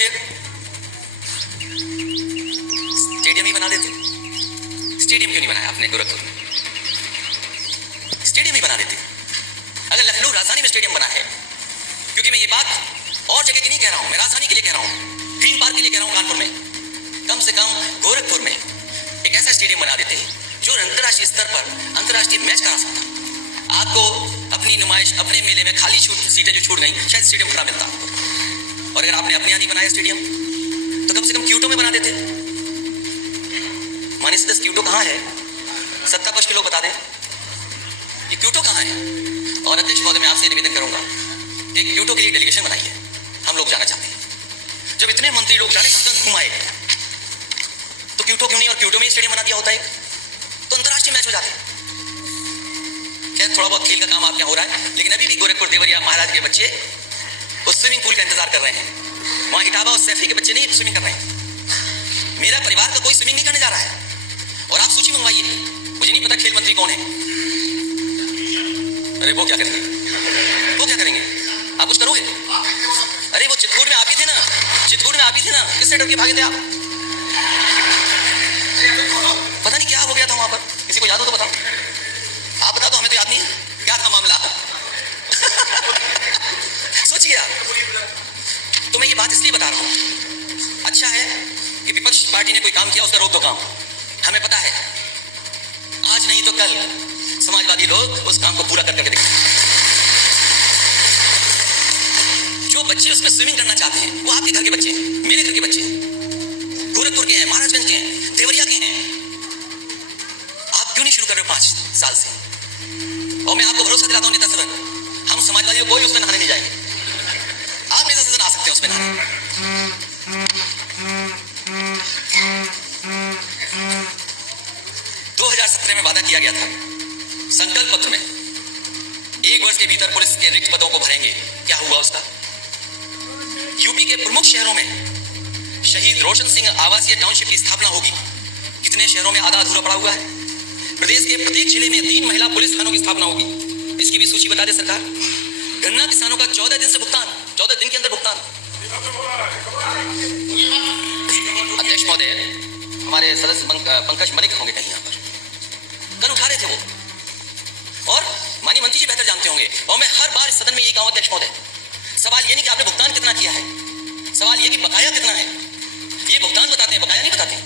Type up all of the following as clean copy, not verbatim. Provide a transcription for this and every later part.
फिर स्टेडियम ही बना देते। स्टेडियम क्यों नहीं बनाया आपने गोरखपुर में? स्टेडियम ही बना देते। अगर लखनऊ राजधानी में स्टेडियम बना है, क्योंकि मैं ये बात और जगह की नहीं कह रहा हूं, मैं राजधानी के लिए कह रहा हूं, ग्रीन पार्क के लिए कह रहा हूं, कानपुर में कम से कम गोरखपुर में एक ऐसा स्टेडियम बना देते जो अंतर्राष्ट्रीय स्तर पर अंतर्राष्ट्रीय मैच करा सकता। आपको अपनी नुमाइश, अपने मेले में खाली सीटें जो छूट गई, शायद स्टेडियम खड़ा मिलता। और अगर आपने अपने यहाँ नहीं बनाया स्टेडियम, तो कम से कम क्यूटो में बना देते। माने से 10 क्यूटो कहाँ है? सत्ता पक्ष के लोग बता दें, ये क्यूटो कहाँ है? और अध्यक्ष महोदय, मैं आपसे निवेदन करूंगा, एक क्यूटो के लिए डेलीगेशन बनाइए, हम लोग जाना चाहते हैं। जब इतने मंत्री लोग जाने कहाँ घुमाए, तो क्यूटो क्यों नहीं? और क्यूटो में स्टेडियम बना दिया होता है तो अंतर्राष्ट्रीय मैच हो जाते। खैर, थोड़ा बहुत खेल का काम आपके यहाँ हो रहा है, लेकिन अभी भी गोरखपुर देवरिया महाराज के बच्चे उस स्विमिंग पूल का इंतजार कर रहे हैं। वहां इटावा और सैफी के बच्चे नहीं स्विमिंग कर रहे हैं। मेरा परिवार का कोई स्विमिंग नहीं करने जा रहा है। और आप सूची मंगवाइए, मुझे नहीं पता खेल मंत्री कौन है। अरे वो क्या करेंगे? वो क्या करेंगे? आप कुछ करोगे? अरे वो चित्रकूट में आप ही थे ना, चित्रकूट में आप ही थे ना, किससे डर के भागे थे आप? पता नहीं क्या हो गया था वहां पर, किसी को याद हो तो बताओ। आप बता दो, हमें तो याद नहीं है क्या था मामला। सोचिए आप। तो मैं ये बात इसलिए बता रहा हूं, अच्छा है कि विपक्ष पार्टी ने कोई काम किया, उसका रोक दो काम। हमें पता है आज नहीं तो कल समाजवादी लोग उस काम को पूरा करके दिखाएंगे। जो बच्चे उसमें स्विमिंग करना चाहते हैं, वो आपके घर के बच्चे हैं, मेरे घर के बच्चे हैं, गोरखपुर के हैं, महाराजगंज के हैं, देवरिया के हैं। आप क्यों नहीं शुरू कर रहे हो 5 साल से? और मैं आपको भरोसा दिलाता हूं नेता सदन, हम समाजवादियों कोई उसमें नहाने नहीं जाएंगे। आप नेता सदन आ सकते हैं उसमें नहाने। 2017 में वादा किया गया था, संकल्प पत्र में 1 वर्ष के भीतर पुलिस के रिक्त पदों को भरेंगे। क्या हुआ उसका? यूपी के प्रमुख शहरों में शहीद रोशन सिंह आवासीय टाउनशिप की स्थापना होगी। कितने शहरों में आधा अधूरा पड़ा हुआ है? प्रदेश के प्रत्येक जिले में 3 महिला पुलिस थानों की स्थापना होगी। इसकी भी सूची बता दे सरकार। गन्ना किसानों का 14 दिन से भुगतान, 14 दिन के अंदर भुगतान। अध्यक्ष महोदय, हमारे सदस्य पंकज मलिक होंगे कहीं यहाँ पर, कल उठा रहे थे वो। और माननीय मंत्री जी बेहतर जानते होंगे, और मैं हर बार इस सदन में ये कहूं अध्यक्ष महोदय, सवाल ये नहीं कि आपने भुगतान कितना किया है, सवाल ये कि बकाया कितना है। ये भुगतान बताते हैं, बकाया नहीं बताते।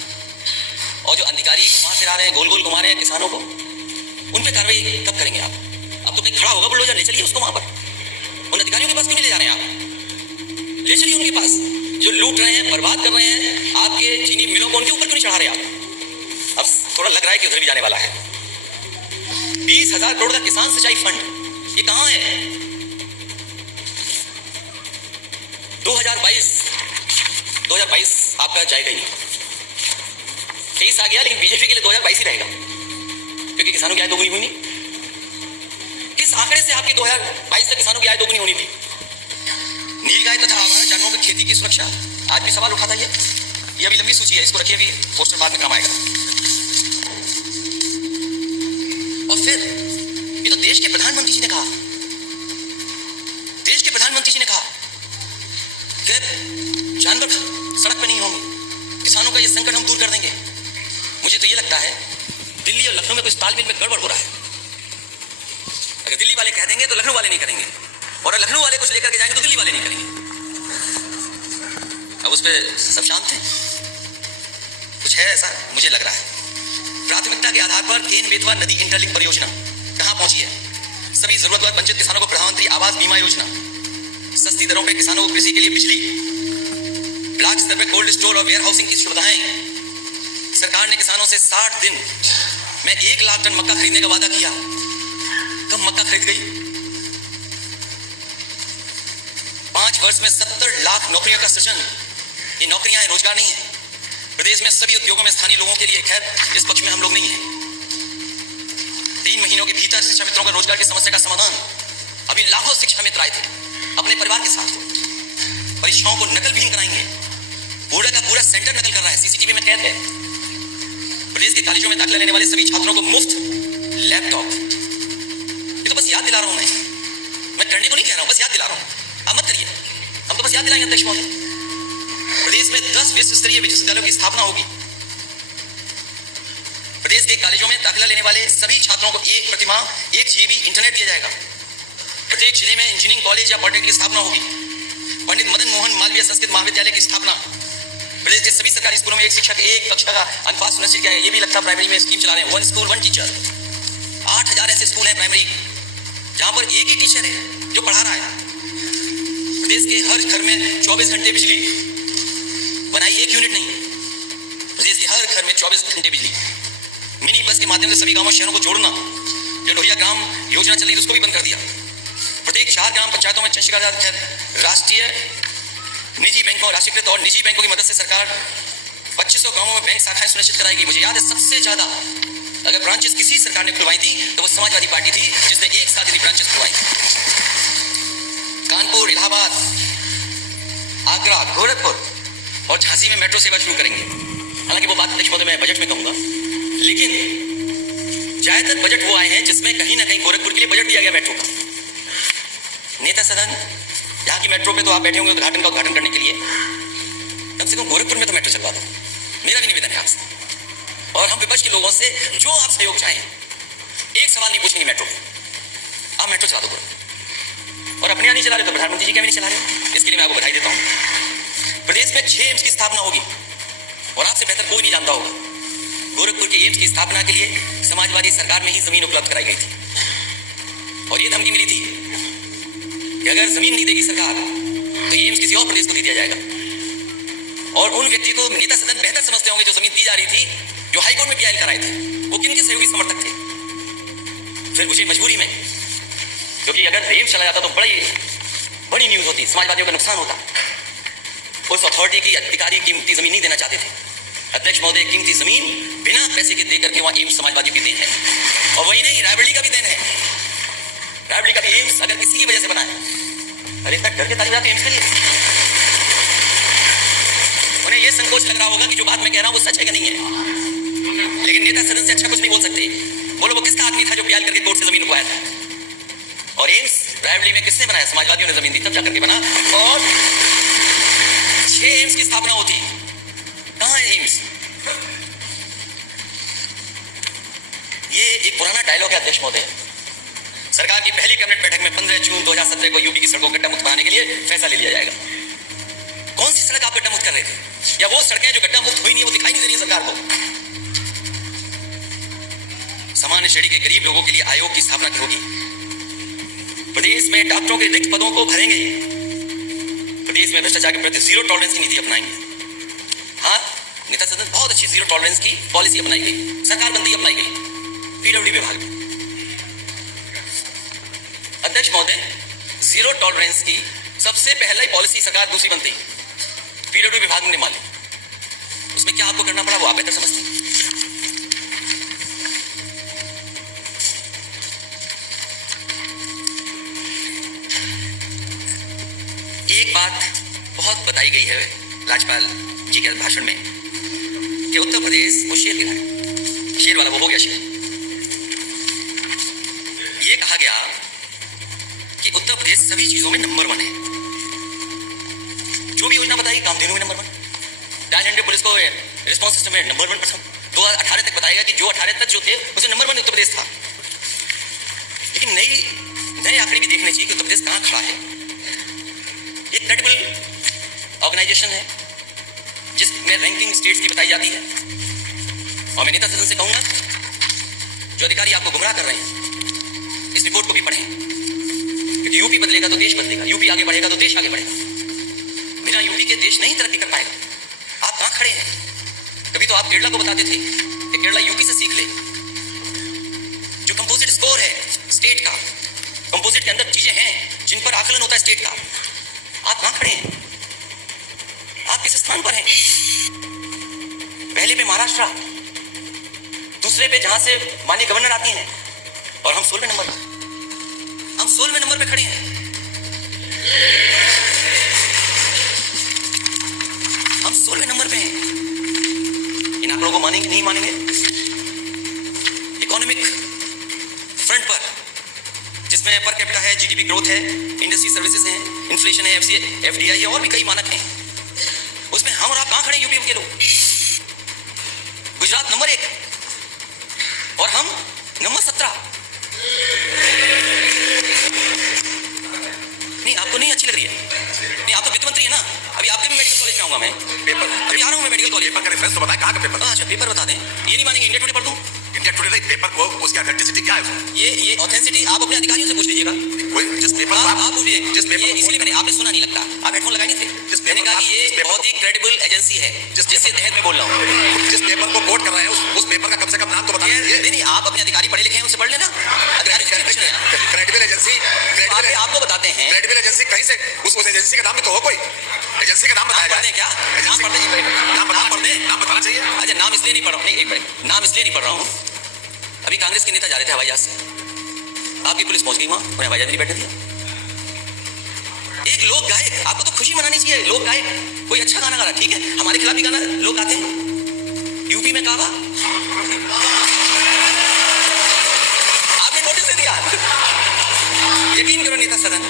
और जो अधिकारी वहां से आ रहे हैं, गोल गोल घुमा रहे हैं किसानों को, उन पर कार्रवाई कब करेंगे आप? अब तो कहीं खड़ा होगा बुलडोजर, ले चलिए उसको वहां पर। उन अधिकारियों के पास क्यों नहीं ले जा रहे हैं आप? ले चलिए उनके पास, जो लूट रहे हैं, बर्बाद कर रहे हैं आपके चीनी मिलों को, उनके ऊपर क्यों नहीं चढ़ा रहे आप? अब थोड़ा लग रहा है कि उधर भी जाने वाला है। 20,000 करोड़ का किसान सिंचाई फंड, ये कहां है? 2022 आपका जाएगा ही। 23 आ गया, लेकिन बीजेपी के लिए 2022 ही रहेगा, क्योंकि किसानों की आय दोगुनी हुई नहीं। किस आंकड़े से आपके 2022 तक किसानों की आय दोगुनी होनी थी? नीलगाय तथा आवारा जानवरों की खेती की सुरक्षा, आज भी सवाल उठाता है। ये अभी लंबी सूची है, इसको रखिए, अभी पोस्टर बाद में काम आएगा। और फिर ये तो देश के प्रधानमंत्री जी ने कहा, देश के प्रधानमंत्री जी ने कहा कि जानवर सड़क पर नहीं होंगे, किसानों का ये संकट हम दूर कर देंगे। मुझे तो ये लगता है दिल्ली और लखनऊ में कुछ तालमेल में गड़बड़ हो रहा है। अगर दिल्ली वाले कह देंगे तो लखनऊ वाले नहीं करेंगे, और लखनऊ वाले कुछ लेकर के जाएंगे तो दिल्ली वाले नहीं करेंगे। अब उस पर सब शांत हैं। कुछ है ऐसा, मुझे लग रहा है। प्राथमिकता के आधार पर केन बेतवा नदी इंटरलिंक परियोजना कहां पहुंची है? सभी जरूरतमंद वंचित किसानों को प्रधानमंत्री आवास बीमा योजना, सस्ती दरों पर किसानों को कृषि के लिए बिजली, ब्लॉक स्तर पर कोल्ड स्टोर और वेयर हाउसिंग की सुविधाएं। सरकार ने किसानों से 60 दिन में 1 लाख टन मक्का खरीदने का वादा किया। कब मक्का खरीद गई? 5 वर्ष में 70 लाख नौकरियों का सृजन। ये नौकरियां हैं, रोजगार नहीं है। प्रदेश में सभी उद्योगों में स्थानीय लोगों के लिए, खैर इस पक्ष में हम लोग नहीं है। 3 महीनों के भीतर शिक्षा मित्रों का रोजगार की समस्या का समाधान। अभी लाखों शिक्षा मित्र आए थे अपने परिवार के साथ, परीक्षाओं को नकल भी कराएंगे। पूरा का पूरा सेंटर नकल कर रहा है, सीसीटीवी में कैद है। प्रदेश के कॉलेजों में दाखिला लेने वाले सभी छात्रों को मुफ्त लैपटॉप। ये तो बस याद दिला रहा हूं मैं करने को नहीं कह रहा हूं, बस याद दिला रहा हूं। आप मत करिए, हम तो बस याद दिलाएंगे अध्यक्ष महोदय। प्रदेश में 10 विश्व स्तरीय विश्वविद्यालयों की स्थापना होगी। प्रदेश के कॉलेजों में दाखिला लेने वाले सभी छात्रों को एक प्रतिमाह 1 GB इंटरनेट दिया जाएगा। प्रत्येक जिले में इंजीनियरिंग कॉलेज या पॉलिटेक्निक की स्थापना होगी। पंडित मदन मोहन मालवीय संस्कृत महाविद्यालय की स्थापना। प्रदेश के सभी सरकारी स्कूलों में एक शिक्षक एक कक्षा का अनुपात सुनिश्चित किया गया। ये भी लगता प्राइमरी में स्कीम चला रहे हैं, 1 स्कूल 1 टीचर। 8000 ऐसे स्कूल हैं प्राइमरी जहां पर एक ही टीचर है जो पढ़ा रहा है। प्रदेश के हर घर में 24 घंटे बिजली बनाई, 1 यूनिट नहीं। प्रदेश के हर घर में 24 घंटे बिजली। मिनी बस के माध्यम से सभी गांवों शहरों को जोड़ना, जो लोहिया ग्राम योजना चल रही है उसको भी बंद कर दिया। प्रत्येक 4 ग्राम पंचायतों में राष्ट्रीय निजी बैंकों, राष्ट्रीयकृत और निजी बैंकों की मदद से सरकार 2500 गांवों में बैंक शाखाएं सुनिश्चित कराएगी। मुझे याद है सबसे ज्यादा अगर ब्रांचेस किसी सरकार ने खुलवाई थी तो वो समाजवादी पार्टी थी, जिसने एक साथ यदि ब्रांचेस खुलवाई। कानपुर, इलाहाबाद, आगरा, गोरखपुर और झांसी में मेट्रो सेवा शुरू करेंगे। हालांकि वो बात अध्यक्ष महोदय मैं बजट में कहूंगा, लेकिन ज्यादातर बजट वो आए हैं जिसमें कहीं ना कहीं गोरखपुर के लिए बजट दिया गया मेट्रो का। नेता सदन यहाँ की मेट्रो पे तो आप बैठे होंगे उद्घाटन का उद्घाटन करने के लिए, कम से कम गोरखपुर में तो मेट्रो चलवा दो, मेरा भी निवेदन है आपसे। और हम विपक्ष के लोगों से जो आप सहयोग चाहें, एक सवाल नहीं पूछेंगे मेट्रो पे, आप मेट्रो चला दो गोरखपुर। और अपने यहाँ नहीं चला रहे तो प्रधानमंत्री जी क्या भी नहीं चला रहे, इसके लिए मैं आपको बधाई देता हूँ। प्रदेश में 6 एम्स की स्थापना होगी और आपसे बेहतर कोई नहीं जानता होगा। गोरखपुर के एम्स की स्थापना के लिए समाजवादी सरकार में ही जमीन उपलब्ध कराई गई थी और ये धमकी मिली थी कि अगर जमीन नहीं देगी सरकार तो एम्स किसी और प्रदेश को दे दिया जाएगा। और उन व्यक्ति को नेता सदन बेहतर समझते होंगे जो जमीन दी जा रही थी, जो हाईकोर्ट में पीआई कराए थे, वो किनके सहयोगी समर्थक थे। फिर मुझे मजबूरी में, क्योंकि अगर एम्स चला जाता तो बड़ी न्यूज होती, समाजवादियों का नुकसान होता। उस अथॉरिटी की अधिकारी कीमती जमीन नहीं देना चाहते थे। अध्यक्ष महोदय, कीमती जमीन बिना पैसे के देकर के वहां एम्स समाजवादियों की देन है। और वही नहीं, रायबरेली का भी देन है। रायबरेली का भी एम्स अगर किसी की वजह से बना है, अरे इतना डर के तारीफ आती है एम्स के लिए। उन्हें यह संकोच लग रहा होगा कि जो बात मैं कह रहा हूं वो सच है कि नहीं है, लेकिन नेता सदन से अच्छा कुछ नहीं बोल सकते। बोलो वो किसका आदमी था जो प्याल करके कोर्ट से जमीन उठवाया था। और एम्स रायबरेली में किसने बनाया? समाजवादियों ने जमीन दी तब जाकर के बना। और 6 एम्स की स्थापना होती, कहां है एम्स? ये एक पुराना डायलॉग है अध्यक्ष महोदय। सरकार की पहली कैबिनेट बैठक में 15 जून 2017 को यूपी की सड़कों को गड्ढा मुक्त बनाने के लिए फैसला ले लिया जाएगा। कौन सी सड़क आप गड्ढा मुक्त कर रहे थे? या वो सड़कें जो गड्ढा मुक्त हुई नहीं, वो दिखाई नहीं दे रही सरकार को? सामान्य श्रेणी के गरीब लोगों के लिए आयोग की स्थापना की होगी। प्रदेश में डॉक्टरों के रिक्त पदों को भरेंगे। प्रदेश में भ्रष्टाचार के प्रति जीरो टॉलरेंस की नीति अपनाएंगे। हाँ, नेता सदन बहुत अच्छी जीरो टॉलरेंस की पॉलिसी अपनाई गई, सरकार बंदी अपनाई गई पीडब्ल्यूडी विभाग में। अध्यक्ष महोदय, जीरो टॉलरेंस की सबसे पहले पॉलिसी सरकार दूसरी बनती, पीडब्ल्यूडी विभाग ने मानी। उसमें क्या आपको करना पड़ा वो आप बेहतर समझते हैं। एक बात बहुत बताई गई है राज्यपाल जी के भाषण में कि उत्तर प्रदेश वो शेर गिरा है, शेर वाला वो हो गया शेर। ये कहा गया कि उत्तर प्रदेश सभी चीजों में नंबर 1 है। जो भी योजना बताई कामधेनु में नंबर 1, 900 पुलिस को रिस्पॉन्स सिस्टम में नंबर 1%। 2018 तक बताएगा कि जो 18 तक जो थे उसमें नंबर 1 उत्तर प्रदेश था। लेकिन नए आंकड़े भी देखने चाहिए कि उत्तर प्रदेश कहां खड़ा है। एक क्रेडिबल ऑर्गेनाइजेशन है जिसमें रैंकिंग स्टेट्स की बताई जाती है। और मैं नेता सदन से कहूंगा, जो अधिकारी आपको गुमराह कर रहे हैं, इस रिपोर्ट को भी पढ़ें, क्योंकि यूपी बदलेगा तो देश बदलेगा, यूपी आगे बढ़ेगा तो देश आगे बढ़ेगा। बिना यूपी के देश नहीं तरक्की कर पाएगा। आप कहां खड़े हैं? कभी तो आप केरला को बताते थे कि केरला यूपी से सीख ले। जो कंपोजिट स्कोर है स्टेट का, कंपोजिट के अंदर चीजें हैं जिन पर आकलन होता है स्टेट का। आप कहां खड़े हैं? आप किस स्थान पर हैं? पहले पे महाराष्ट्र, दूसरे पे जहां से माननीय गवर्नर आती हैं, और हम 16वें नंबर पर, हम 16वें नंबर पे खड़े हैं। हम 16वें नंबर पे हैं। इन आंकड़ों को मानेंगे नहीं मानेंगे? इकोनॉमिक फ्रंट पर, जिसमें पर कैपिटा है, जीडीपी ग्रोथ है, इंडस्ट्री सर्विसेज है, इन्फ्लेशन है, एफडीआई है और भी कई मानक हैं, उसमें हम और आप कहां खड़े यूपी के लोग? गुजरात नंबर 1 और हम नंबर 17। नहीं, आपको नहीं अच्छी लग रही है? नहीं, आप तो वित्त मंत्री है ना। अभी आपके भी मेडिकल कॉलेज आऊंगा मैं। पेपर अभी आ रहा हूं मैं मेडिकल कॉलेज। पेपर का रेफरेंस तो बताएं, कहाँ का पेपर? अच्छा, पेपर बता दें। ये नहीं मानेंगे, इंडिया टुडे पढ़ दूं? इंडिया टुडे नहीं, पेपर को उसकी ऑथेंटिसिटी क्या है उसमें? ये ऑथेंटिसिटी आप अपने अधिकारियों से पूछ लीजिएगा। कोई जिस पेपर आप पूछिए। जिस पेपर ये इसलिए मैंने, आपने सुना नहीं लगता, आप हेडफोन लगाए नहीं थे? मैंने कहा कि ये बहुत ही क्रेडिबल एजेंसी है जिसके तहत मैं बोल रहा हूँ। जिस पेपर को कोट कर रहे हैं उस पेपर का कम से कम नाम तो बताइए। नहीं, आप अपने अधिकारी पढ़े लिखे हैं, उनसे पढ़ लेना। अधिकारी क्रेडिबल एजेंसी, आपको बताते हैं। क्रेडिबल एजेंसी कहीं से उस एजेंसी का नाम भी तो हो, कोई एजेंसी का नाम बताया जाए। क्या नाम पढ़ते हैं? नाम बताना चाहिए। अच्छा, नाम इसलिए नहीं पढ़ रहा हूँ, नहीं एक मिनट, नाम इसलिए नहीं पढ़ रहा हूँ। अभी कांग्रेस के नेता जा रहे थे हवाई जहाज से, आपकी पुलिस पहुंच गई वहां, उन्हें हवाई जहाज नहीं बैठने दिया। एक लोक गायक, आपको तो खुशी मनानी चाहिए। लोक गायक कोई अच्छा गाना गा रहा है, ठीक है, हमारे खिलाफ भी गाना लोग गाते हैं। यूपी में कहा आपने नोटिस दे दिया। यकीन करो नेता सदन,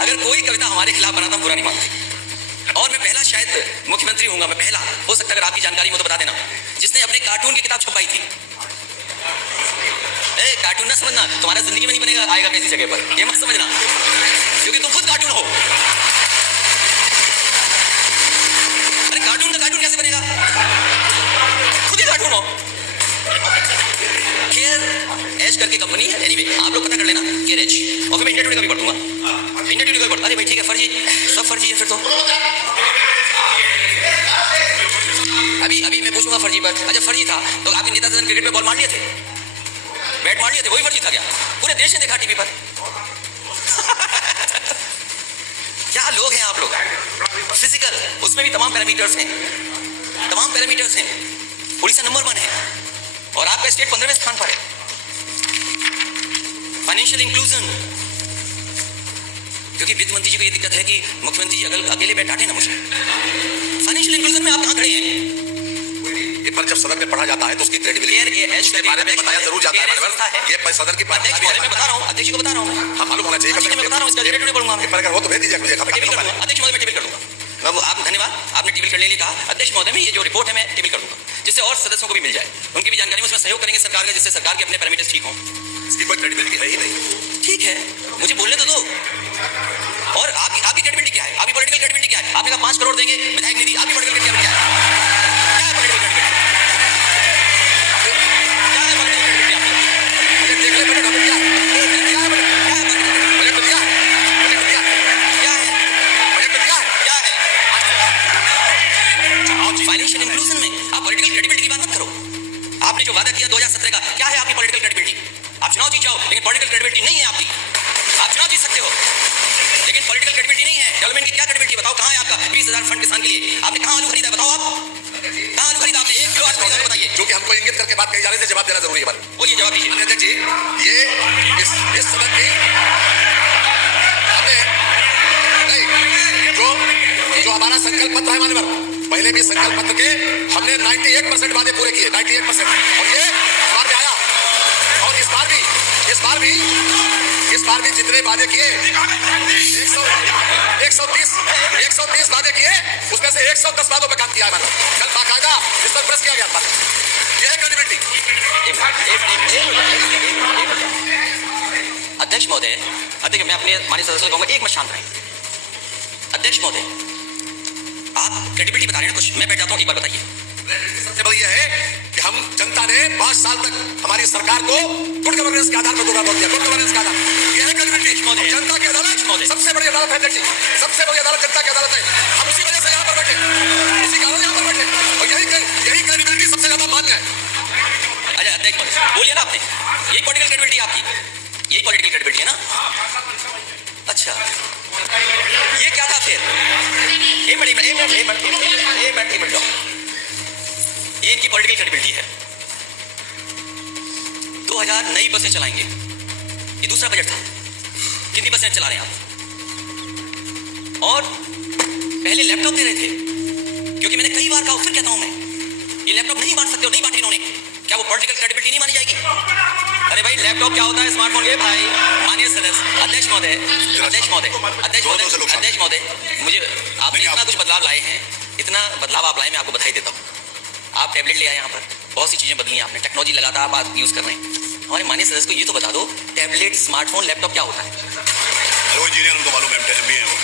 अगर कोई कविता हमारे खिलाफ बनाता हम बुरा नहीं मानते। और मैं पहला शायद मुख्यमंत्री हूंगा, मैं पहला, हो सकता है अगर आपकी जानकारी हो तो बता देना, जिसने अपने कार्टून की किताब छपाई थी। कार्टून ना समझना, तुम्हारा जिंदगी में नहीं बनेगा, आएगा किसी जगह पर, ये मत समझना, क्योंकि तुम खुद कार्टून हो। अरे कार्टून का कार्टून कैसे बनेगा? खुद ही कार्टून हो। केयर एज करके कंपनी है, एनीवे आप लोग पता कर लेना, केयर एज। और फिर मैं इंडिया टुडे का भी पढ़ दूंगा, इंडिया टुडे का भी पढ़। अरे भाई ठीक है, फर्जी, सब फर्जी है फिर तो। अभी मैं पूछूंगा फर्जी पर। अच्छा, फर्जी था तो आपके नेता सदन क्रिकेट में बॉल मार लिए थे, बैट मार लिए थे, वही फर्जी था क्या? पूरे देश ने देखा टीवी पर। क्या लोग हैं आप लोग। फिजिकल, उसमें भी तमाम पैरामीटर्स हैं, तमाम पैरामीटर्स हैं। उड़ीसा नंबर 1 है और आपका स्टेट 15वें स्थान पर है। फाइनेंशियल इंक्लूजन, क्योंकि वित्त मंत्री जी को यह दिक्कत है कि मुख्यमंत्री जी अकेले बैठाते ना मुझे। फाइनेंशियल इंक्लूजन में आप कहां खड़े हैं? ये पर जब सदन में पढ़ा जाता है तो उसकी क्रेडिबिलिटी के बारे में बताया जरूर जाता है। ये सदन की अध्यक्ष महोदय, मैं बता रहा हूं, अध्यक्ष को बता रहा हूं, हाँ मालूम होना चाहिए। मैं बता रहा हूं, इसका डेट पढ़ूंगा मैं। पर अगर हो तो भेज दीजिए मुझे, अध्यक्ष महोदय मैं टेबल कर दूंगा। आप धन्यवाद, आपने टेबल करने के लिए कहा। अध्यक्ष महोदय में ये जो रिपोर्ट है मैं टेबल कर दूंगा, जिससे और सदस्यों को भी मिल जाए, उनकी भी जानकारी, उसमें सहयोग करेंगे सरकार का, जिससे सरकार के अपने पैरामीटर्स ठीक हों। इसकी कोई क्रेडिबिलिटी है ही नहीं। ठीक है, मुझे बोलने तो दो। और आपकी क्रेडिबिलिटी क्या है? आपकी पॉलिटिकल क्रेडिबिलिटी क्या है? आपने कहा 5 करोड़ देंगे विधायक निधि, आपकी पॉलिटिकल क्रेडिबिलिटी क्या है? क्या है पॉलिटिकल क्रेडिबिलिटी? क्या है पॉलिटिकल क्रेडिबिलिटी आपकी? देख ले बजट, क्या है? क्या है बजट? बजट दिया है? बजट दिया है? क्या है? बजट दिया है? क्या है? फाइनेंशियल इंक्लूजन में आप पॉलिटिकल क्रेडिबिलिटी की बात मत करो। आपने जो वादा किया 2017 का, क्या है आपकी पॉलिटिकल क्रेडिबिलिटी? आप चुनाव जीत जाओ, लेकिन पॉलिटिकल क्रेडिबिलिटी नहीं है आपकी। आप चुनाव जीत सकते हो, लेकिन पॉलिटिकल क्रेडिबिलिटी नहीं है। डेवलपमेंट की क्या क्रेडिबिलिटी बताओ, कहां है आपका 20,000 फंड किसान के लिए? आपने कहां आलू खरीदा है बताओ? आप कहां आलू खरीदा आपने? 1 किलो आलू खरीदा बताइए। जो कि हमको इंगित करके बात कही जा रही है, जवाब देना जरूरी है। बोलिए, जवाब दीजिए। अध्यक्ष जी, ये इस सदन की हमने नहीं, जो हमारा संकल्प पत्र है मानवर, पहले भी संकल्प पत्र के हमने 98% वादे पूरे किए, 98%। और ये इस बार भी आया, और इस बार भी जितने वादे किए 130 वादे किए, उसमें से 110 वादों पर काम किया है। कल बाकायदा इस पर प्रेस किया गया था। यह है क्रेडिबिलिटी। अध्यक्ष महोदय, अध्यक्ष मैं अपने माननीय सदस्य को कहूंगा, एक मिनट शांत रहें। अध्यक्ष महोदय, आप क्रेडिबिलिटी बता रहे हैं कुछ, मैं बैठ जाता हूं, एक बार बताइए। सबसे बड़ी यह है कि हम जनता ने 5 साल तक हमारी सरकार को गुड गवर्नेंस के आधार पर गुमराह किया। गुड गवर्नेंस का आधार यह है क्रेडिबिलिटी। जनता की अदालत सबसे बड़ी अदालत है अध्यक्ष जी, सबसे बड़ी अदालत जनता की अदालत है। हम उसी वजह से यहाँ पर बैठे, इसी कारण यहाँ पर बैठे, और यही क्रेडिबिलिटी सबसे ज्यादा मान्य है। अच्छा अध्यक्ष महोदय, बोलिए ना आपने, यही पॉलिटिकल क्रेडिबिलिटी आपकी, यही पॉलिटिकल क्रेडिबिलिटी है ना? अच्छा, ये क्या था फिर? ये इनकी पॉलिटिकल क्रेडिबिलिटी है। 2000 नई बसें चलाएंगे, ये दूसरा बजट था। कितनी बसें चला रहे हैं आप? और पहले लैपटॉप दे रहे थे, क्योंकि मैंने कई बार कहा, फिर कहता हूं मैं, ये लैपटॉप नहीं बांट सकते हो, नहीं बांटे इन्होंने। क्या वो पॉलिटिकल क्रेडिबिलिटी नहीं मानी जाएगी? अरे भाई लैपटॉप क्या होता है, स्मार्टफोन ये भाई। माननीय सदस्य, अध्यक्ष महोदय, मुझे आपने इतना कुछ बदलाव लाए हैं, इतना बदलाव आप लाए, मैं आपको बधाई देता हूँ। आप टैबलेट ले आए यहाँ पर, बहुत सी चीजें बदली हैं आपने, टेक्नोलॉजी लगातार आप यूज कर रहे हैं। हमारे माननीय सदस्य को ये तो बता दो, टैबलेट, स्मार्टफोन, लैपटॉप क्या होता है? वो इंजीनियर उनको मालूम है, MBA है वो।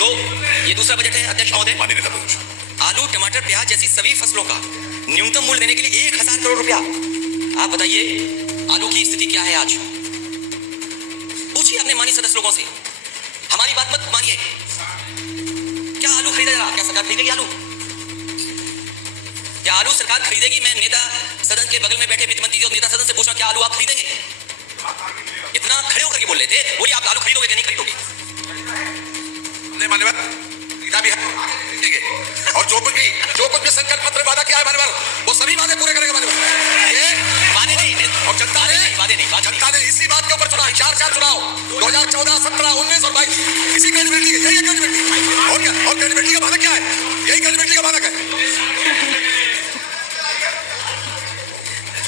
तो ये दूसरा बजट है अध्यक्ष महोदय। माननीय नेता प्रतिपक्ष, आलू, टमाटर, प्याज जैसी सभी फसलों का न्यूनतम मूल्य देने के लिए 1000 करोड़ रुपया। आप बताइए आलू की स्थिति क्या है आज? पूछिए अपने माननीय सदस्य लोगों से, हमारी बात मत मानिए। क्या आलू खरीदेगा? क्या सरकार खरीदेगी आलू? क्या आलू सरकार खरीदेगी? मैं नेता सदन के बगल में बैठे वित्त मंत्री और नेता सदन से पूछा, क्या आलू आप खरीदेंगे? इतना खड़े होकर के बोल रहे थे, बोलिए आप आलू खरीदोगे कि नहीं खरीदोगे? मान्यवर खरीदा भी है, खरीदेंगे। और जो कुछ भी संकल्प पत्र वादा किया है मान्यवर, वो सभी वादे पूरे करेंगे मान्यवर। ये वादे नहीं, और जनता ने इसी बात के ऊपर चुनाव 4 चुनाव 2014, 17, 19 और 22 इसी क्रेडिबिलिटी के, यही क्रेडिबिलिटी और क्या? और क्रेडिबिलिटी का मानक क्या है? यही क्रेडिबिलिटी का मानक है।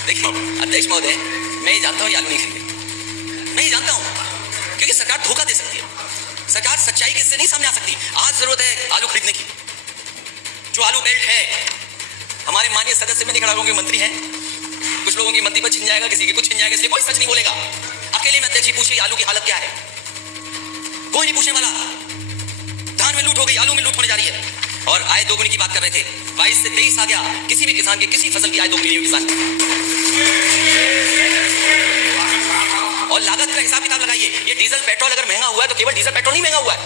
देखिए अध्यक्ष महोदय, मैं ये जानता हूँ ये आलू नहीं खरीदेंगे, मैं ये जानता हूँ, क्योंकि सरकार धोखा दे सकती है, सरकार सच्चाई किससे नहीं सामने आ सकती। आज जरूरत है आलू खरीदने की। जो आलू बेल्ट है, हमारे माननीय सदस्य में नहीं खड़ा होंगे, मंत्री हैं, कुछ लोगों की मंत्री पर छिन जाएगा, किसी की कुछ छिन जाएगा, इसलिए कोई सच नहीं बोलेगा। अकेले में अध्यक्ष जी पूछिए आलू की हालत क्या है, कोई नहीं पूछने वाला। धान में लूट हो गई, आलू में लूट होने जा रही है। और आय दोगुनी की बात कर रहे थे, 22 से 23 आ गया, किसी भी किसान के किसी फसल की आय दोगुनी नहीं हुई किसान की। और लागत का हिसाब किताब लगाइए, ये डीजल पेट्रोल अगर महंगा हुआ है तो केवल डीजल पेट्रोल नहीं महंगा हुआ है,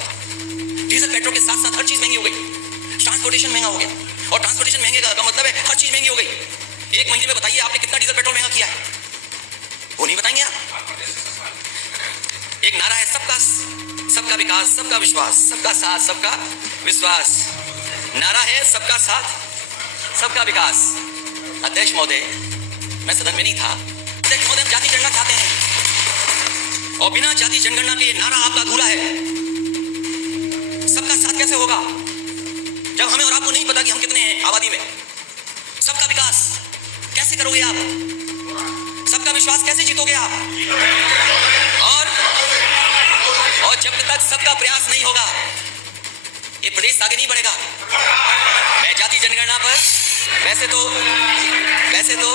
डीजल पेट्रोल के साथ साथ हर चीज महंगी हो गई। ट्रांसपोर्टेशन महंगा हो गया, और ट्रांसपोर्टेशन महंगे का मतलब है हर चीज महंगी हो गई। एक महीने में बताइए आपने कितना डीजल पेट्रोल महंगा किया है? वो नहीं बताएंगे आप। एक नारा है सबका विकास, सबका विश्वास, सबका साथ, सबका विश्वास। नारा है सबका साथ, सबका विकास। अध्यक्ष महोदय, मैं सदन में नहीं था, अध्यक्ष महोदय हम जाति जनगणना चाहते हैं, और बिना जाति जनगणना के ये नारा आपका अधूरा है। सबका साथ कैसे होगा जब हमें और आपको नहीं पता कि हम कितने हैं आबादी में? सबका विकास कैसे करोगे आप? सबका विश्वास कैसे जीतोगे आप? और जब तक सबका प्रयास नहीं होगा ये प्रदेश आगे नहीं बढ़ेगा। मैं जाति जनगणना पर वैसे तो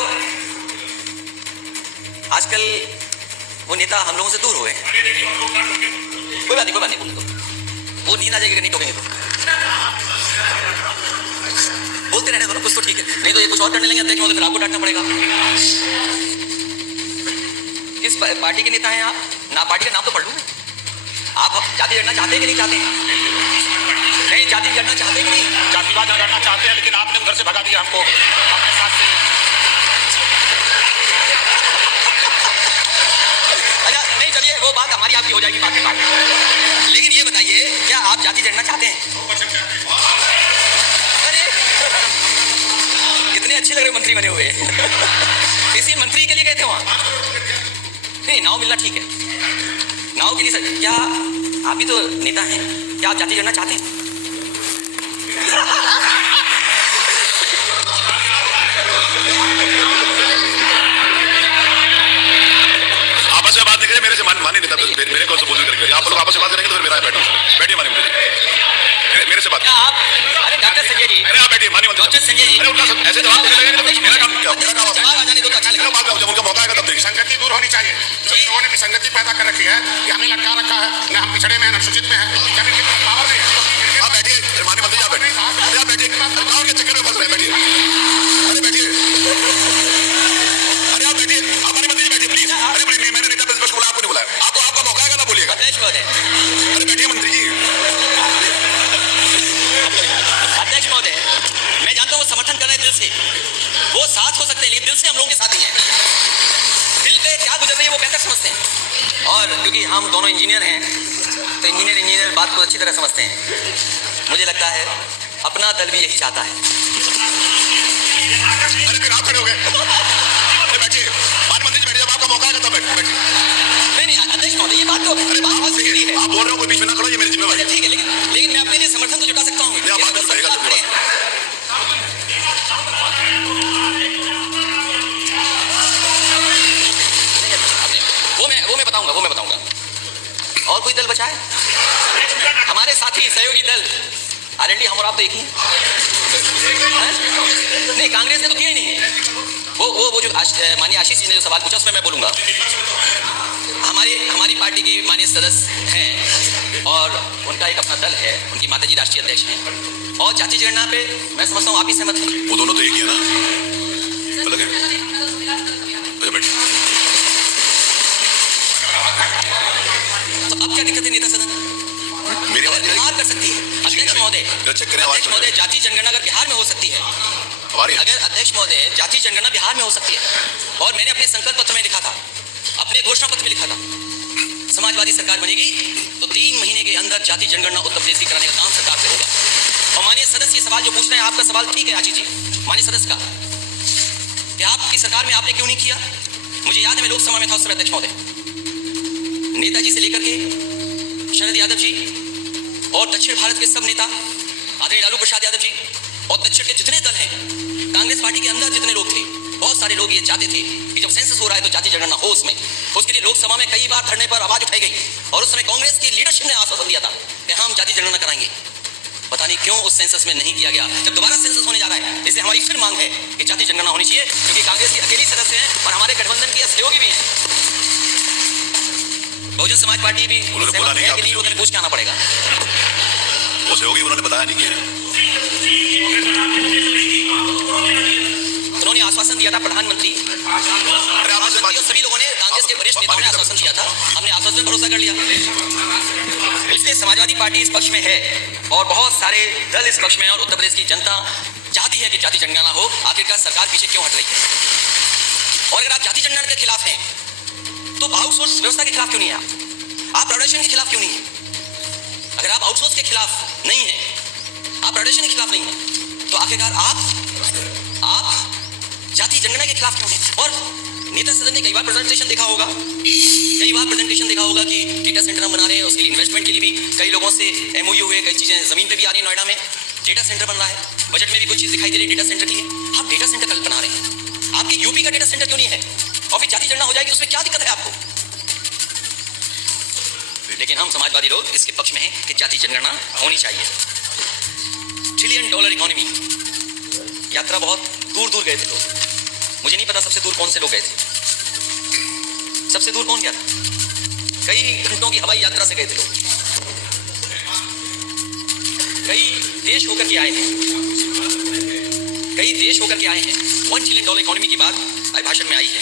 आजकल वो नेता हम लोगों से दूर हो गए हैं। कोई बात नहीं बोल दो, वो नींद आ जाएगी नहीं टोकेंगे तो बोलते रहने दो, कुछ तो ठीक है, नहीं तो ये कुछ और करने लगे अध्यक्ष महोदय, फिर आपको डांटना पड़ेगा। किस पार्टी के नेता हैं आप? ना पार्टी का नाम तो पढ़ लूं। आप जाति लड़ना चाहते हैं कि नहीं चाहते हैं? नहीं, जाति लड़ना चाहते हैं कि नहीं? जातिवाद लड़ना चाहते हैं, लेकिन आपने उधर से भगा दिया हमको अपने साथ से। अच्छा नहीं, चलिए वो बात हमारी आपकी हो जाएगी बात के बाद। लेकिन ये बताइए, क्या आप जाति लड़ना चाहते हैं? अरे कितने अच्छे लग रहे मंत्री बने हुए। इसी मंत्री के लिए गए थे वहां। नहीं, नाव मिलना ठीक है, नाव के लिए सर। क्या आप भी तो नेता हैं, क्या आप जाति करना चाहते हैं? आपस में बात नहीं करें, मेरे से मानी नेता मेरे को बोल करेंगे। आप लोग आपस में बात करेंगे तो फिर मेरा बैठो, बैठिए मानी मेरे से बात। क्या आप? अरे डॉक्टर संजय जी, अरे आप बैठिए, मानी डॉक्टर संजय जी, अरे उनका ऐसे जवाब देने लगेंगे तो मेरा काम क्या? मेरा काम जवाब आ जाने दो तो अच्छा लगेगा। बात जब उनका मौका आएगा तब देखिए। संगति दूर होनी चाहिए। जो लोगों ने विसंगति पैदा कर रखी है कि हमें लटका रखा है, न हम पिछड़े में, न अनुसूचित में है, कभी भी पावर नहीं है। आप बैठिए, मानी मंत्री आप बैठिए, आप बैठिए, गाँव के चक्कर में फंस रहे हैं, बैठिए, अरे बैठिए, अरे आप बैठिए, आप मानी मंत्री बैठिए प्लीज। अरे मैंने नेता प्रतिपक्ष बोला, आपको नहीं बुलाया, आपका मौका आएगा तब बोलिएगा। अध्यक्ष महोदय, अरे बैठिए मंत्री जी। अध्यक्ष महोदय, मैं जानता हूँ वो समर्थन कर रहे हैं दिल से, वो साथ हो सकते हैं, लेकिन दिल से हम लोगों के साथ ही हैं। दिल पे क्या गुजर रही है वो बेहतर समझते हैं, और क्योंकि हम दोनों इंजीनियर हैं तो इंजीनियर बात को अच्छी तरह समझते हैं। मुझे लगता है अपना दल भी यही चाहता है। अरे फिर आप खड़े हो गए, अरे बैठिए, मान मंत्री जी बैठिए, जब आपका मौका आएगा तब बैठिए। नहीं अध्यक्ष महोदय, ये बात तो अरे बात बहुत सीधी है। आप बोल रहे हो, कोई बीच में ना खड़ो, ये मेरी जिम्मेवारी है। ठीक है, लेकिन मैं अपने लिए समर्थन तो जुटा सकता हूँ। नहीं, आप बात बताइएगा तो वो मैं बताऊंगा। और कोई दल बचा है? हमारे साथी सहयोगी दल आरएलडी हम और आप तो एक ही हैं। नहीं, कांग्रेस ने तो किया ही नहीं। वो जो माननीय आशीष जी ने जो सवाल पूछा उसमें मैं बोलूंगा। हमारी पार्टी की माननीय सदस्य हैं और उनका एक अपना दल है, उनकी माताजी राष्ट्रीय अध्यक्ष हैं, और जाति जनगणना पे मैं समझता हूँ आप ही सहमत हैं। वो दोनों तो एक ही है ना, अलग है। अच्छा बैठ। तो अब क्या दिक्कत है नेता सदन? मेरी आवाज नहीं आ बिहार कर सकती है अध्यक्ष महोदय। चेक करें आवाज। अध्यक्ष महोदय, जाति जनगणना अगर बिहार में हो सकती है, हमारी अगर अध्यक्ष महोदय जाति जनगणना बिहार में हो सकती है, और मैंने अपने संकल्प पत्र में लिखा था, अपने घोषणा पत्र में लिखा था, समाजवादी सरकार बनेगी तो 3 महीने के अंदर जाति जनगणना उत्तर प्रदेश की कराने का काम सरकार से होगा। और माननीय सदस्य ये सवाल जो पूछ रहे हैं, आपका सवाल ठीक है आशीष जी, माननीय सदस्य का, कि आपकी सरकार में आपने क्यों नहीं किया? मुझे याद है मैं लोकसभा में था उस समय अध्यक्ष महोदय, नेताजी से लेकर के शरद यादव जी और दक्षिण भारत के सब नेता, आदरणीय लालू प्रसाद यादव जी, और दक्षिण के जितने दल हैं, कांग्रेस पार्टी के अंदर जितने लोग थे, बहुत सारे लोग ये चाहते थे कि जब सेंसस हो रहा है तो जाति जनगणना हो उसमें। उसके लिए लोकसभा में कई बार धरने पर आवाज उठाई गई, और उस समय कांग्रेस की लीडरशिप ने आश्वासन दिया था कि हम जाति जनगणना कराएंगे। पता नहीं क्यों उस सेंसस में नहीं किया गया। जब दोबारा सेंसस होने जा रहा है, इसलिए हमारी फिर मांग है कि जाति जनगणना होनी चाहिए, क्योंकि कांग्रेस की अकेली सदस्य हैं और हमारे गठबंधन के सहयोगी भी हैं। बहुजन समाज पार्टी भी उन्होंने बोला नहीं कि नहीं, उन्हें पूछ के आना पड़ेगा। वो सहयोगी उन्होंने बताया नहीं किया। उन्होंने आश्वासन दिया था, प्रधानमंत्री और सभी लोगों ने, कांग्रेस के वरिष्ठ नेताओं ने आश्वासन दिया था, हमने आश्वासन पर भरोसा कर लिया। इसलिए समाजवादी पार्टी इस पक्ष में है और बहुत सारे दल इस पक्ष में है, और उत्तर प्रदेश की जनता चाहती है कि जाति जनगणना हो। आखिरकार सरकार पीछे क्यों हट रही है? और अगर आप जाति जनगणना के खिलाफ हैं तो आउटसोर्स व्यवस्था के खिलाफ क्यों नहीं है? आप प्राइवेटाइजेशन के खिलाफ क्यों नहीं है? अगर आप आउटसोर्स के खिलाफ नहीं है, आप प्राइवेटाइजेशन के खिलाफ नहीं है, तो आखिरकार आप जाति जनगणना के खिलाफ क्यों हैं? और नेता सदन ने कई बार प्रेजेंटेशन देखा होगा कि डेटा सेंटर हम बना रहे हैं, उसके लिए इन्वेस्टमेंट के लिए भी कई लोगों से एमओयू हुए, कई चीजें जमीन पे भी आ रही है। नोएडा में डेटा सेंटर बन रहा है, बजट में भी कुछ चीज दिखाई दे रही है डेटा सेंटर की है। आप डेटा सेंटर कल बना रहे हैं, आपके यूपी का डेटा सेंटर क्यों नहीं है? और फिर जाति जनगणना हो जाएगी, उसमें क्या दिक्कत है आपको? लेकिन हम समाजवादी लोग इसके पक्ष में हैं कि जाति जनगणना होनी चाहिए। $1 ट्रिलियन इकोनॉमी, यात्रा बहुत दूर दूर गए थे लोग, मुझे नहीं पता सबसे दूर कौन से लोग गए थे, सबसे दूर कौन गया था? कई घंटों की हवाई यात्रा से गए थे लोग, कई देश होकर के आए हैं, $1 ट्रिलियन इकोनॉमी की बात आज भाषण में आई है।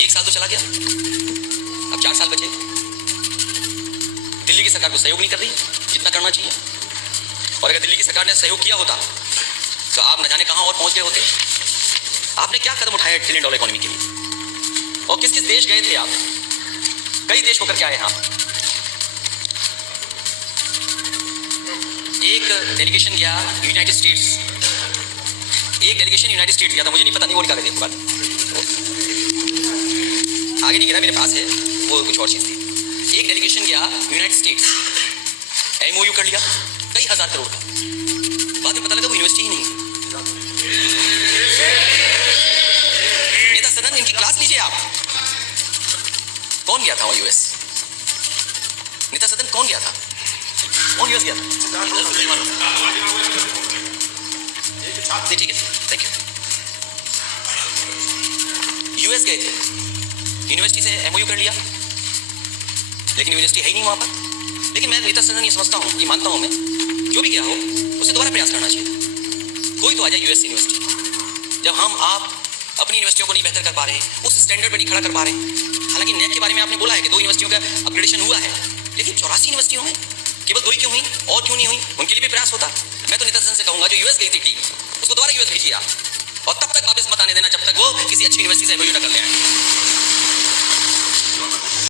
1 साल तो चला गया, अब 4 साल बचे। दिल्ली की सरकार को सहयोग नहीं कर रही जितना करना चाहिए, और अगर दिल्ली की सरकार ने सहयोग किया होता तो आप न जाने कहां और पहुंच गए होते। आपने क्या कदम उठाया $1 ट्रिलियन इकोनॉमी के लिए? और किस किस देश गए थे आप? कई देश होकर के आए हैं आप। एक डेलीगेशन गया यूनाइटेड स्टेट्स गया था, मुझे नहीं पता, नहीं वो निकाले थे बात, आगे नहीं गिरा, मेरे पास है, वो कुछ और चीज थी। एक डेलीगेशन गया यूनाइटेड स्टेट्स, एमओयू कर लिया कई हजार करोड़ का, बाद में पता लगा वो यूनिवर्सिटी ही नहीं। नेता सदन, इनकी क्लास लीजिए आप। कौन गया था वहाँ यूएस? नेता सदन कौन गया था? कौन यूएस गया था? ठीक है, थैंक यू। यूएस गए थे, यूनिवर्सिटी से एमओयू कर लिया, लेकिन यूनिवर्सिटी है ही नहीं वहां पर। लेकिन मैं नेता सदन ये समझता हूँ, ये मानता हूँ मैं, जो भी गया हो उसे दोबारा प्रयास करना चाहिए। कोई तो आ जाए यूएस यूनिवर्सिटी, जब हम आप अपनी यूनिवर्सिटियों को नहीं बेहतर कर पा रहे हैं, उस स्टैंडर्ड पे नहीं खड़ा कर पा रहे हैं। हालांकि नेक के बारे में आपने बोला है कि 2 यूनिवर्सिटियों का अपग्रेडेशन हुआ है, लेकिन 84 यूनिवर्सिटियों में केवल 2 ही क्यों हुई और क्यों नहीं हुई? उनके लिए भी प्रयास होता। मैं तो नेता सदन से कहूंगा, जो यूएस गई थी टीम, उसको दोबारा यूएस भेजिए आप, और तब तक वापस मत आने देना जब तक वो किसी अच्छी यूनिवर्सिटी से एमओयू न कर ले आए।